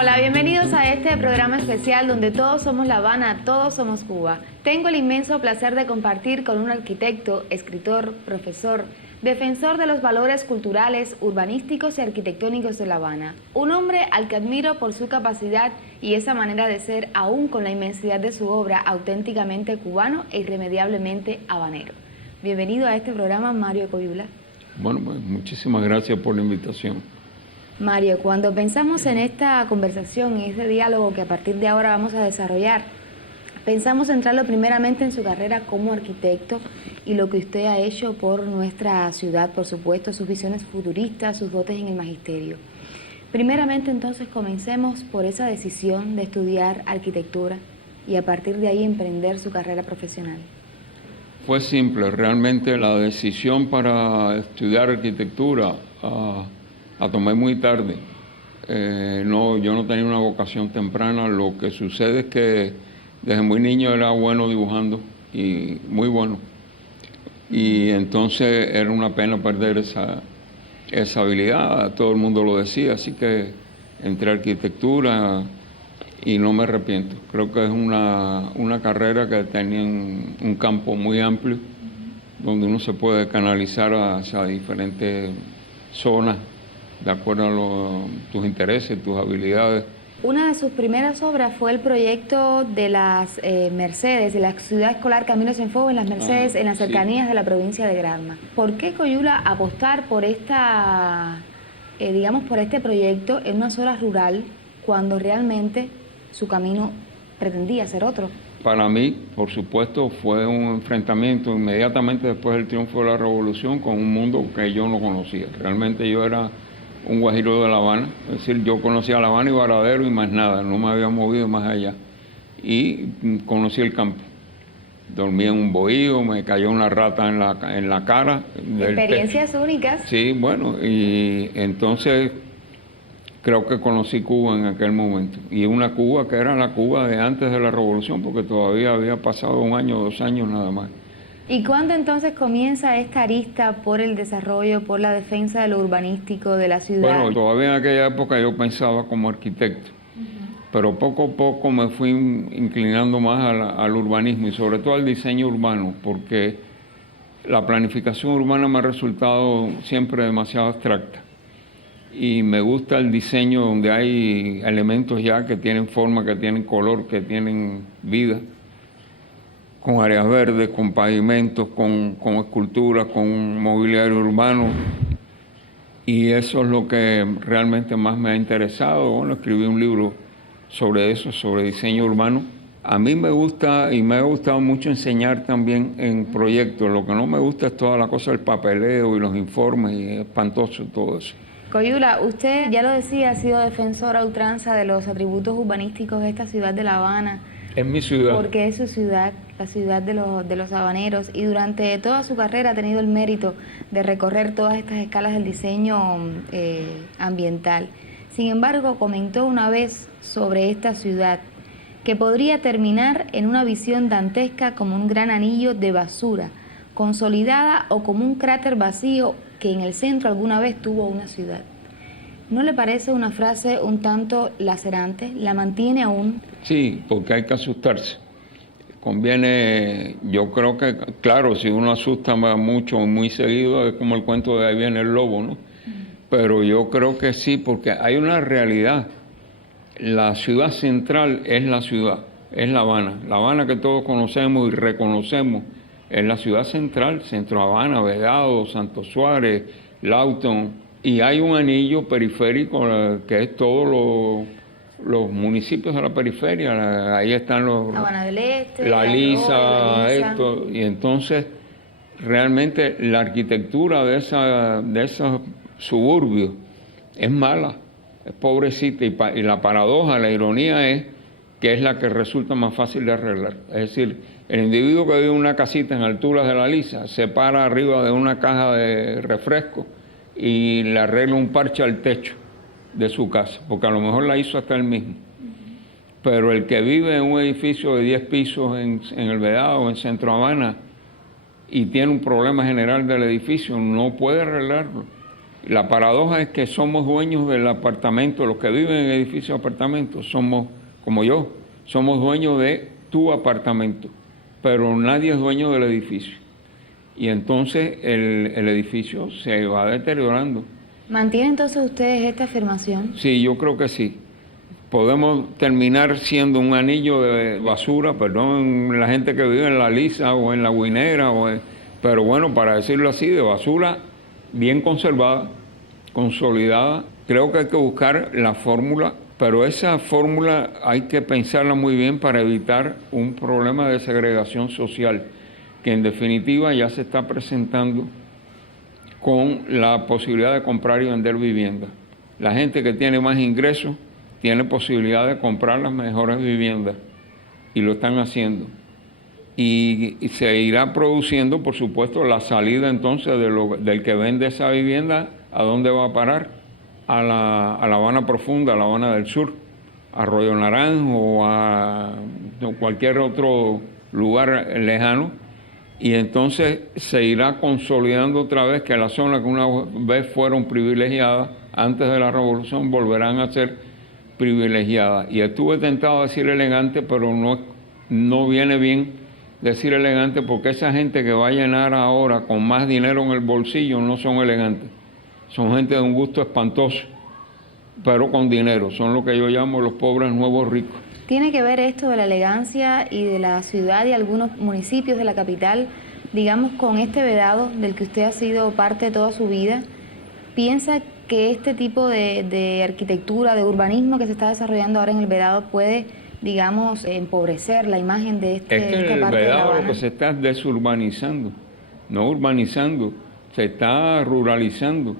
Hola, bienvenidos a este programa especial donde todos somos La Habana, todos somos Cuba. Tengo el inmenso placer de compartir con un arquitecto, escritor, profesor, defensor de los valores culturales, urbanísticos y arquitectónicos de La Habana. Un hombre al que admiro por su capacidad y esa manera de ser, aún con la inmensidad de su obra, auténticamente cubano e irremediablemente habanero. Bienvenido a este programa, Mario Coyula. Bueno, pues muchísimas gracias por la invitación. Mario, cuando pensamos en esta conversación y este diálogo que a partir de ahora vamos a desarrollar, pensamos centrarlo primeramente en su carrera como arquitecto y lo que usted ha hecho por nuestra ciudad, por supuesto, sus visiones futuristas, sus dotes en el magisterio. Primeramente, entonces, comencemos por esa decisión de estudiar arquitectura y a partir de ahí emprender su carrera profesional. Fue simple, realmente la decisión para estudiar arquitectura la tomé muy tarde. Yo no tenía una vocación temprana. Lo que sucede es que desde muy niño era bueno dibujando, y muy bueno. Y entonces era una pena perder esa habilidad, todo el mundo lo decía, así que entré a arquitectura y no me arrepiento. Creo que es una carrera que tenía un campo muy amplio, donde uno se puede canalizar hacia diferentes zonas, de acuerdo a tus intereses, tus habilidades. Una de sus primeras obras fue el proyecto de las Mercedes, de la ciudad escolar Camilo Cienfuegos en las Mercedes, en las cercanías de la provincia de Granma. ¿Por qué Coyula apostar por por este proyecto en una zona rural cuando realmente su camino pretendía ser otro? Para mí, por supuesto, fue un enfrentamiento inmediatamente después del triunfo de la Revolución con un mundo que yo no conocía. Realmente yo era un guajiro de La Habana, es decir, yo conocía La Habana y Varadero y más nada, no me había movido más allá. Y conocí el campo. Dormí en un bohío, me cayó una rata en la cara. Experiencias únicas. Sí, bueno, y entonces creo que conocí Cuba en aquel momento. Y una Cuba que era la Cuba de antes de la Revolución, porque todavía había pasado 1 año, 2 años nada más. ¿Y cuándo entonces comienza esta arista por el desarrollo, por la defensa de lo urbanístico de la ciudad? Bueno, todavía en aquella época yo pensaba como arquitecto, pero poco a poco me fui inclinando más al urbanismo y sobre todo al diseño urbano, porque la planificación urbana me ha resultado siempre demasiado abstracta. Y me gusta el diseño donde hay elementos ya que tienen forma, que tienen color, que tienen vida, con áreas verdes, con pavimentos, con esculturas, con mobiliario urbano. Y eso es lo que realmente más me ha interesado. Bueno, escribí un libro sobre eso, sobre diseño urbano. A mí me gusta y me ha gustado mucho enseñar también en proyectos. Lo que no me gusta es toda la cosa del papeleo y los informes, y es espantoso todo eso. Coyula, usted ya lo decía, ha sido defensor a ultranza de los atributos urbanísticos de esta ciudad de La Habana. Es mi ciudad. Porque es su ciudad, la ciudad de los habaneros, y durante toda su carrera ha tenido el mérito de recorrer todas estas escalas del diseño ambiental. Sin embargo, comentó una vez sobre esta ciudad que podría terminar en una visión dantesca como un gran anillo de basura, consolidada o como un cráter vacío que en el centro alguna vez tuvo una ciudad. ¿No le parece una frase un tanto lacerante? ¿La mantiene aún? Sí, porque hay que asustarse. Conviene, yo creo que, claro, si uno asusta mucho, muy seguido, es como el cuento de ahí viene el lobo, ¿no? Pero yo creo que sí, porque hay una realidad. La ciudad central es la ciudad, es La Habana. La Habana que todos conocemos y reconocemos es la ciudad central, Centro Habana, Vedado, Santo Suárez, Lawton. Y hay un anillo periférico que es todos los municipios de la periferia. Ahí están los... Habana del Este, La Lisa, esto. Y entonces, realmente la arquitectura de esos suburbios es mala, es pobrecita. Y la paradoja, la ironía es que es la que resulta más fácil de arreglar. Es decir, el individuo que vive en una casita en alturas de la Lisa se para arriba de una caja de refresco y le arregla un parche al techo de su casa, porque a lo mejor la hizo hasta él mismo. Pero el que vive en un edificio de 10 pisos en el Vedado o en Centro Habana y tiene un problema general del edificio, no puede arreglarlo. La paradoja es que somos dueños del apartamento, los que viven en edificios de apartamentos, somos, como yo, somos dueños de tu apartamento, pero nadie es dueño del edificio. Y entonces el edificio se va deteriorando. ¿Mantienen entonces ustedes esta afirmación? Sí, yo creo que sí. Podemos terminar siendo un anillo de basura, perdón, la gente que vive en La Lisa o en La Guinera, pero bueno, para decirlo así, de basura bien conservada, consolidada. Creo que hay que buscar la fórmula, pero esa fórmula hay que pensarla muy bien para evitar un problema de segregación social, que en definitiva ya se está presentando con la posibilidad de comprar y vender viviendas. La gente que tiene más ingresos tiene posibilidad de comprar las mejores viviendas y lo están haciendo. Y se irá produciendo, por supuesto, la salida entonces del que vende esa vivienda. ¿A dónde va a parar? A La Habana Profunda, a La Habana del Sur, a Arroyo Naranjo o a cualquier otro lugar lejano. Y entonces se irá consolidando otra vez que las zonas que una vez fueron privilegiadas antes de la revolución volverán a ser privilegiadas. Y estuve tentado a decir elegante, pero no viene bien decir elegante, porque esa gente que va a llenar ahora con más dinero en el bolsillo no son elegantes. Son gente de un gusto espantoso, pero con dinero. Son lo que yo llamo los pobres nuevos ricos. ¿Tiene que ver esto de la elegancia y de la ciudad y algunos municipios de la capital, digamos, con este vedado del que usted ha sido parte toda su vida? ¿Piensa que este tipo de arquitectura, de urbanismo que se está desarrollando ahora en el vedado puede, digamos, empobrecer la imagen de esta parte de La Habana? Es que el vedado lo que se está desurbanizando, no urbanizando, se está ruralizando.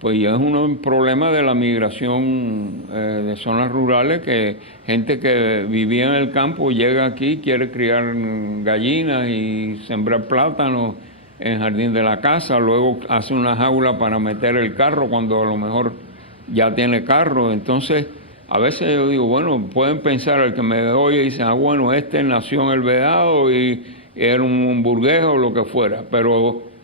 Pues ya es un problema de la migración de zonas rurales, que gente que vivía en el campo llega aquí, quiere criar gallinas y sembrar plátanos en el jardín de la casa, luego hace una jaula para meter el carro cuando a lo mejor ya tiene carro. Entonces, a veces yo digo, bueno, pueden pensar, el que me oye y dice, bueno, este nació en el Vedado y era un burgués o lo que fuera, pero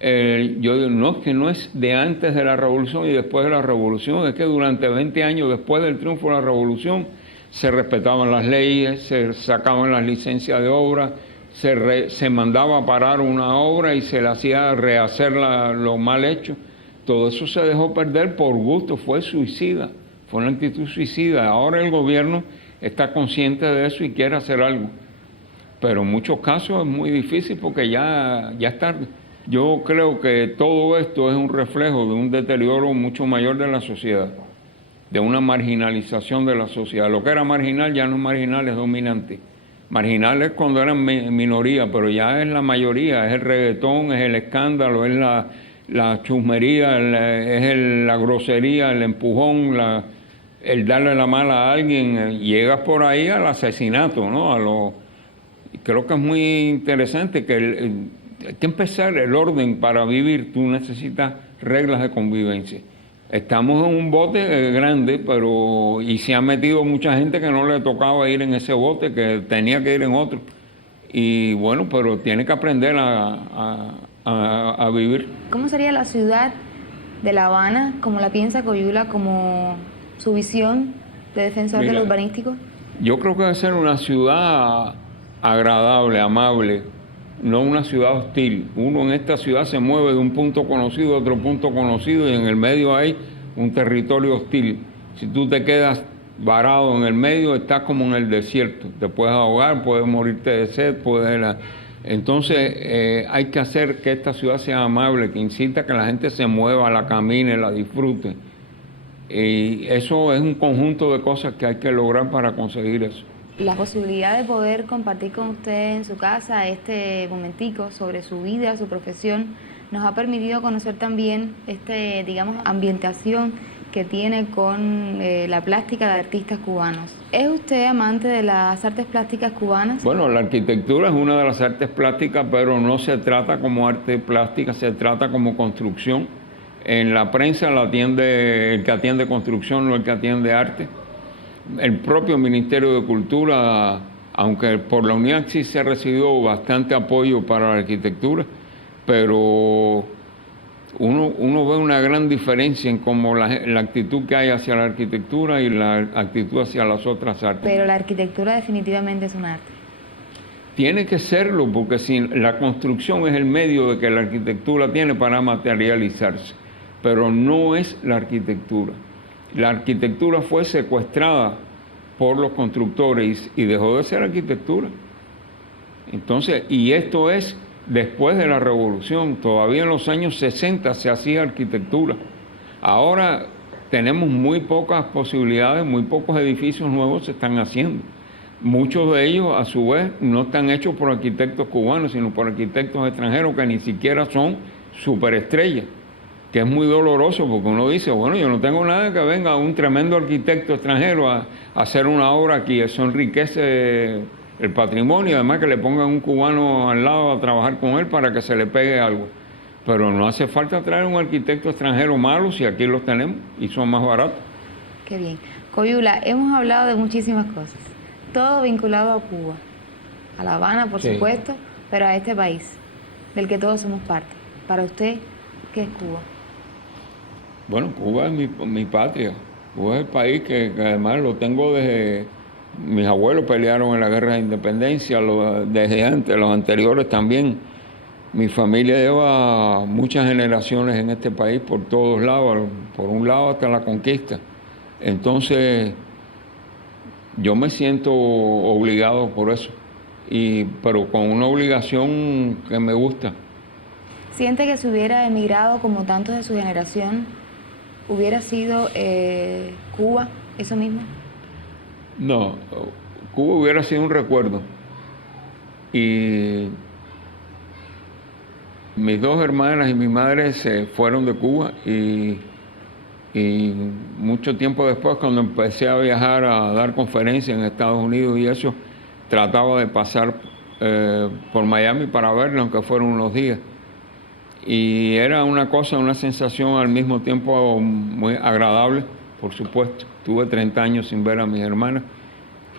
yo digo, no, es que no es de antes de la revolución y después de la revolución, es que durante 20 años después del triunfo de la revolución se respetaban las leyes, se sacaban las licencias de obra, se mandaba a parar una obra y se le hacía rehacer lo mal hecho. Todo eso se dejó perder por gusto, fue suicida, fue una actitud suicida. Ahora el gobierno está consciente de eso y quiere hacer algo, pero en muchos casos es muy difícil porque ya es tarde. Yo creo que todo esto es un reflejo de un deterioro mucho mayor de la sociedad, de una marginalización de la sociedad. Lo que era marginal ya no es marginal, es dominante. Marginal es cuando eran minoría, pero ya es la mayoría, es el reggaetón, es el escándalo, es la chusmería, es la grosería, el empujón, el darle la mala a alguien. Llegas por ahí al asesinato, ¿no? Creo que es muy interesante que hay que empezar el orden para vivir. Tú necesitas reglas de convivencia. Estamos en un bote grande, y se ha metido mucha gente que no le tocaba ir en ese bote, que tenía que ir en otro. Y bueno, pero tiene que aprender a vivir. ¿Cómo sería la ciudad de La Habana, como la piensa Coyula, como su visión de defensor de lo urbanístico? Yo creo que debe ser una ciudad agradable, amable, no una ciudad hostil. Uno en esta ciudad se mueve de un punto conocido a otro punto conocido y en el medio hay un territorio hostil. Si tú te quedas varado en el medio, estás como en el desierto. Te puedes ahogar, puedes morirte de sed, Entonces hay que hacer que esta ciudad sea amable, que incita a que la gente se mueva, la camine, la disfrute. Y eso es un conjunto de cosas que hay que lograr para conseguir eso. La posibilidad de poder compartir con usted en su casa este momentico sobre su vida, su profesión, nos ha permitido conocer también digamos, ambientación que tiene con la plástica de artistas cubanos. ¿Es usted amante de las artes plásticas cubanas? Bueno, la arquitectura es una de las artes plásticas, pero no se trata como arte plástica, se trata como construcción. En la prensa la atiende el que atiende construcción, no el que atiende arte. El propio Ministerio de Cultura, aunque por la UNIAC sí se recibió bastante apoyo para la arquitectura, pero uno ve una gran diferencia en cómo la actitud que hay hacia la arquitectura y la actitud hacia las otras artes. Pero la arquitectura definitivamente es un arte. Tiene que serlo, porque si la construcción es el medio de que la arquitectura tiene para materializarse, pero no es la arquitectura. La arquitectura fue secuestrada por los constructores y dejó de ser arquitectura. Entonces, y esto es después de la Revolución. Todavía en los años 60 se hacía arquitectura. Ahora tenemos muy pocas posibilidades, muy pocos edificios nuevos se están haciendo. Muchos de ellos, a su vez, no están hechos por arquitectos cubanos, sino por arquitectos extranjeros que ni siquiera son superestrellas, que es muy doloroso porque uno dice, bueno, yo no tengo nada que venga un tremendo arquitecto extranjero a hacer una obra aquí, eso enriquece el patrimonio, además que le pongan un cubano al lado a trabajar con él para que se le pegue algo. Pero no hace falta traer un arquitecto extranjero malo si aquí los tenemos y son más baratos. Qué bien. Coyula, hemos hablado de muchísimas cosas, todo vinculado a Cuba, a La Habana, por supuesto, pero a este país, del que todos somos parte. Para usted, ¿qué es Cuba? Bueno, Cuba es mi patria. Cuba es el país que además lo tengo desde... Mis abuelos pelearon en la guerra de independencia, desde antes, los anteriores también. Mi familia lleva muchas generaciones en este país por todos lados, por un lado hasta la conquista. Entonces, yo me siento obligado por eso, pero con una obligación que me gusta. ¿Siente que si hubiera emigrado como tantos de su generación, hubiera sido Cuba eso mismo? No, Cuba hubiera sido un recuerdo. Y mis dos hermanas y mi madre se fueron de Cuba y mucho tiempo después, cuando empecé a viajar a dar conferencias en Estados Unidos y eso, trataba de pasar por Miami para verla, aunque fueron unos días. Y era una sensación al mismo tiempo muy agradable, por supuesto. Tuve 30 años sin ver a mis hermanas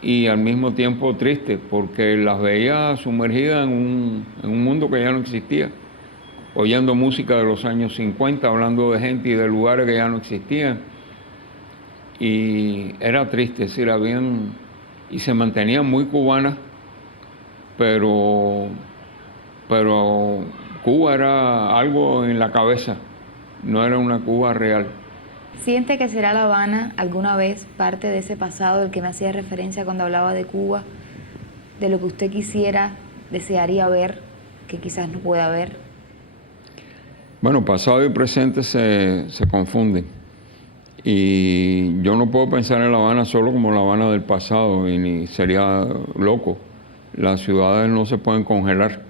y al mismo tiempo triste, porque las veía sumergidas en un mundo que ya no existía, oyendo música de los años 50, hablando de gente y de lugares que ya no existían. Y era triste, es decir, y se mantenían muy cubanas, pero Cuba era algo en la cabeza, no era una Cuba real. ¿Siente que será La Habana alguna vez parte de ese pasado del que me hacía referencia cuando hablaba de Cuba, de lo que usted desearía ver, que quizás no pueda ver? Bueno, pasado y presente se confunden. Y yo no puedo pensar en La Habana solo como La Habana del pasado, y ni sería loco. Las ciudades no se pueden congelar.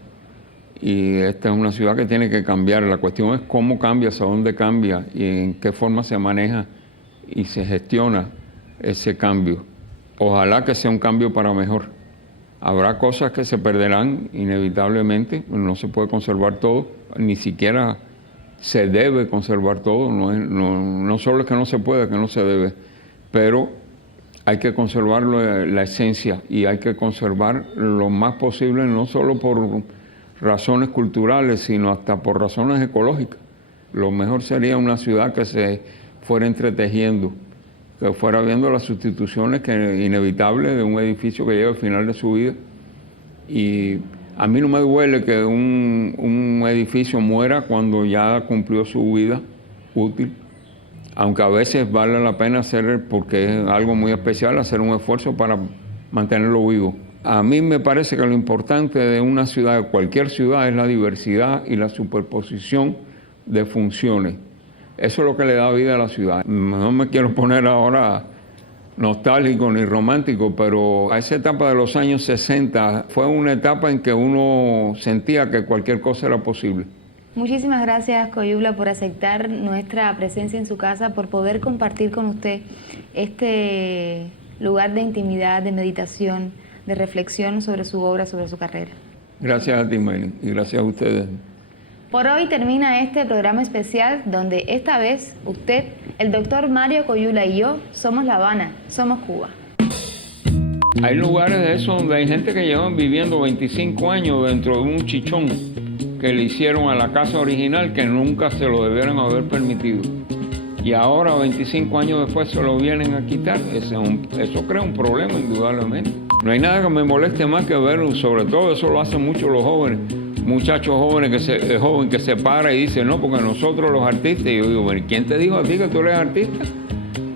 Y esta es una ciudad que tiene que cambiar. La cuestión es cómo cambia, hacia dónde cambia y en qué forma se maneja y se gestiona ese cambio. Ojalá que sea un cambio para mejor. Habrá cosas que se perderán inevitablemente, no se puede conservar todo, ni siquiera se debe conservar todo, no solo es que no se puede, que no se debe, pero hay que conservar la esencia y hay que conservar lo más posible, no solo por razones culturales, sino hasta por razones ecológicas. Lo mejor sería una ciudad que se fuera entretejiendo, que fuera viendo las sustituciones inevitables de un edificio que llega al final de su vida. Y a mí no me duele que un edificio muera cuando ya cumplió su vida útil, aunque a veces vale la pena hacer, porque es algo muy especial, hacer un esfuerzo para mantenerlo vivo. A mí me parece que lo importante de una ciudad, de cualquier ciudad, es la diversidad y la superposición de funciones. Eso es lo que le da vida a la ciudad. No me quiero poner ahora nostálgico ni romántico, pero a esa etapa de los años 60 fue una etapa en que uno sentía que cualquier cosa era posible. Muchísimas gracias, Coyula, por aceptar nuestra presencia en su casa, por poder compartir con usted este lugar de intimidad, de meditación, de reflexión sobre su obra, sobre su carrera. Gracias a ti, Maylen, y gracias a ustedes. Por hoy termina este programa especial donde esta vez usted, el doctor Mario Coyula y yo somos La Habana, somos Cuba. Hay lugares de esos donde hay gente que llevan viviendo 25 años dentro de un chichón que le hicieron a la casa original que nunca se lo debieron haber permitido. Y ahora, 25 años después, se lo vienen a quitar. Eso crea un problema, indudablemente. No hay nada que me moleste más que ver, sobre todo eso lo hacen mucho los jóvenes, muchachos jóvenes que se para y dice, no, porque nosotros los artistas, y yo digo, bueno, ¿quién te dijo a ti que tú eres artista?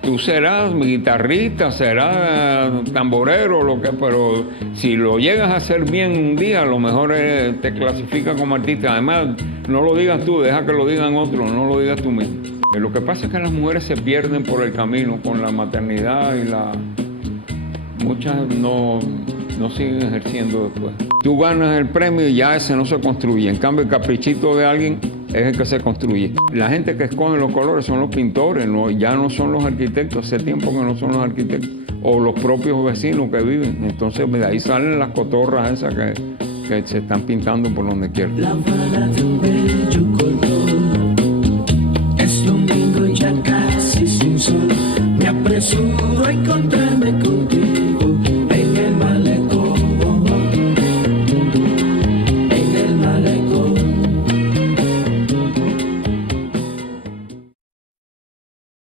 Tú serás guitarrista, serás tamborero, pero si lo llegas a hacer bien un día, a lo mejor te clasifican como artista. Además, no lo digas tú, deja que lo digan otros, no lo digas tú mismo. Lo que pasa es que las mujeres se pierden por el camino con la maternidad y muchas no siguen ejerciendo después. Tú ganas el premio y ya ese no se construye. En cambio, el caprichito de alguien es el que se construye. La gente que escoge los colores son los pintores, ya no son los arquitectos. Hace tiempo que no son los arquitectos. O los propios vecinos que viven. Entonces, de ahí salen las cotorras esas que se están pintando por donde quieran. La vara de un bello color. Es domingo y ya casi sin sol. Me apresuro a encontrarme con